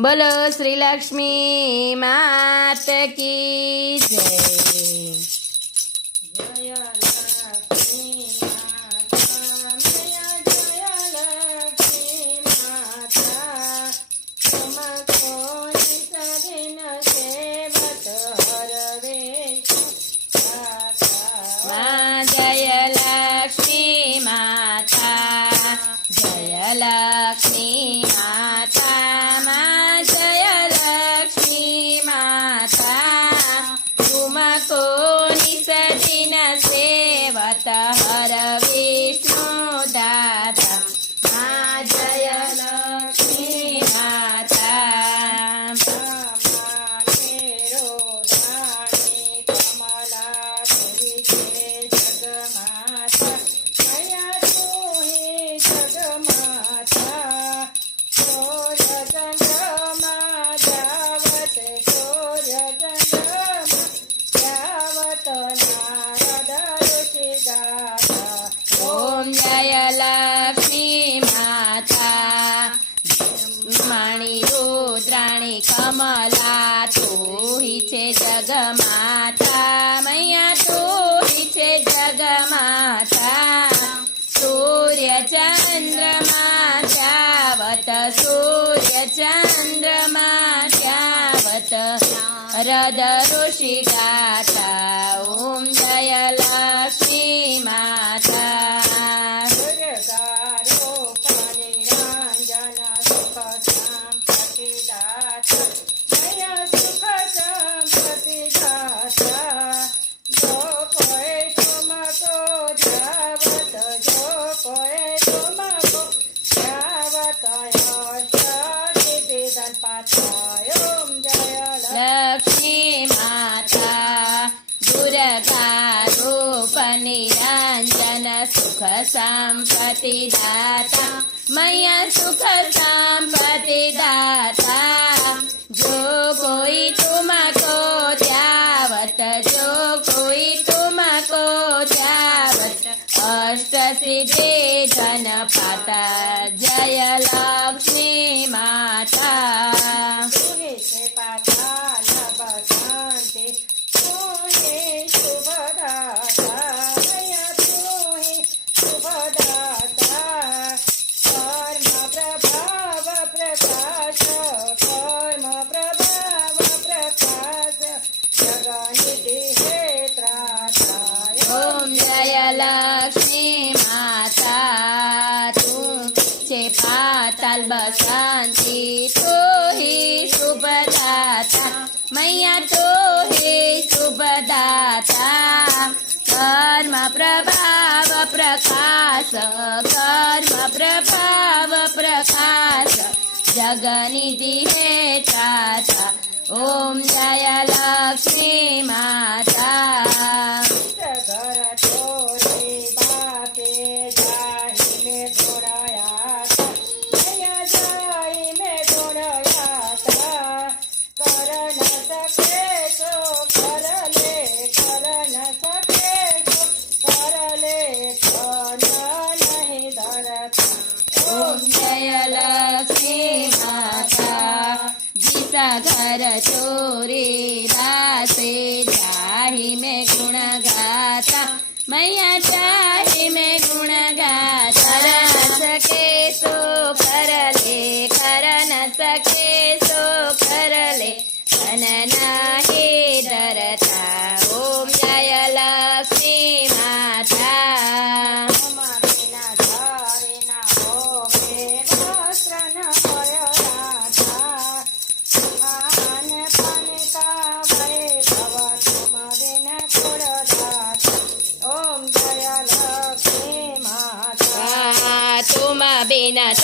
બોલો શ્રી લક્ષ્મી માત કી જય. tá? tá. Yay! सुखसाम्पतिदाता मया दाता जो कोई तुमको जावत जो कोई तुमको जावत अष्टसिद्धि धन पाता जय लक्ष्मी माता से पाताल बसंती तो ही शुभदाता। मैया तो ही शुभदाता। कर्म प्रभाव प्रकाश, कर्म प्रभाव प्रकाश। जगनिधि है चाचा, ओम जय लक्ष्मी माता। घर चोरी दासे चाही में गुण गाता. मैया चाही में गुण गाता. सके सो करले कर न सके सो करले. बनना ನಟ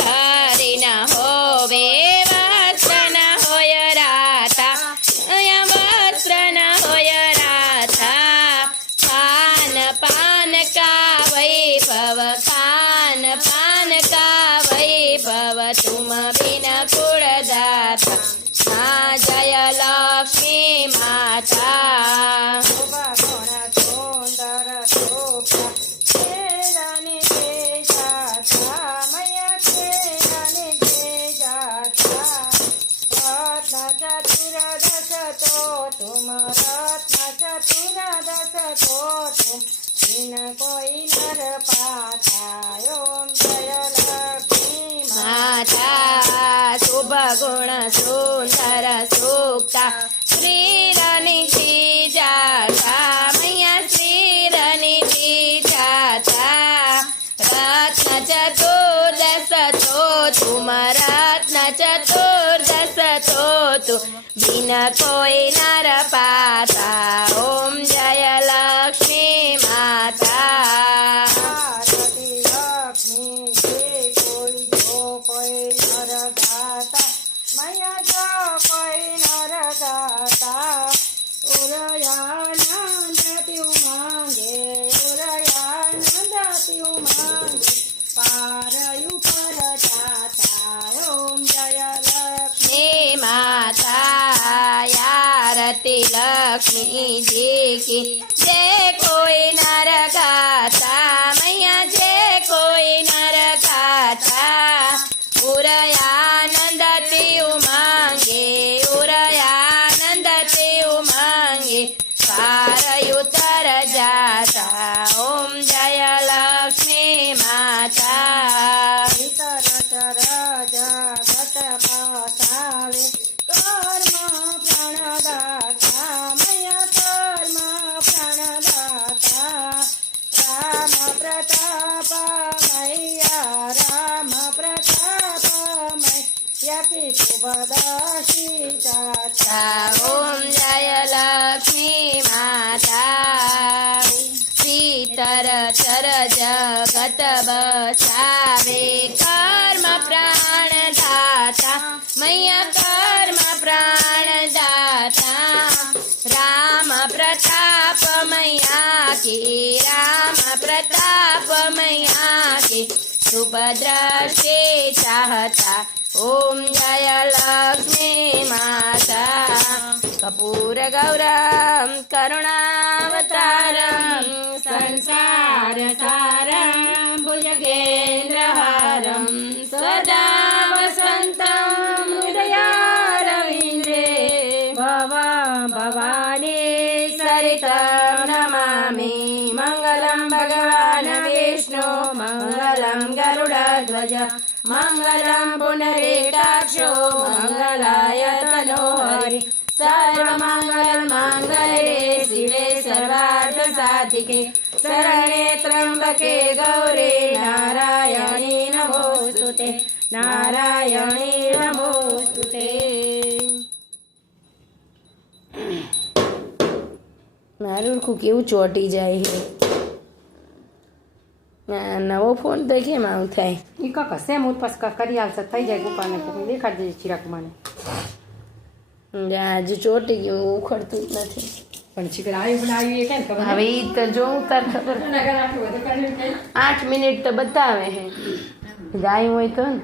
इन कोई नर पाता ओम शुभ गुण सुंदर सुक्ता. श्रीराणी की जाता. मैया श्रीराणी की जाता. रत्नाच्या चतुर्दश तो तुम रत्नाच्या चतुर्दश तो तू बिना कोई પત્યું માંગે પારયું પર જાતા ઓમ જય લક્ષ્મી માતા આરતી લક્ષ્મીજી કી ઓમ જય લક્ષ્મી માતા સીતર ચર જગત બસાવે કર્મ પ્રાણ દાતા મૈયા કર્મ પ્રાણ દાતા રામ પ્રતાપ મૈયા કે રામ પ્રતાપ મૈયા કે સુભદ્રશે ચાહતા ॐ जयलक्ष्मी माता। कपूरगौरं करुणावतारं संसारसारं भुजगेन्द्रहारं सदा वसन्तं दयारन्द्रे भवा भवानी सरितं नमामि। मङ्गलं भगवान् विष्णो मङ्गलं गरुडध्वज मङ्गलं पुन સર્વાર્થ સાધિકે શરણે ત્રંબકે ગૌરે નારાયણી નમોસ્તુતે નારાયણી નમોસ્તુતે મારું આખું કેવું ચોટી જાય છે આ નવો ફોન તો કેમ આવું થાય ઈ કાક હશે હું પાસ કરી આવશે થઈ જાય ગોપાને કોક દેખાડી દેજે ચિરાગ મને આજે ચોટી ગયું ઉખડતું જ નથી પણ પણ આવ્યું એ કેમ ખબર હવે ઈ તો જોઉં તાર ખબર આઠ મિનિટ તો બતાવે હે. ગાયું હોય તો ને.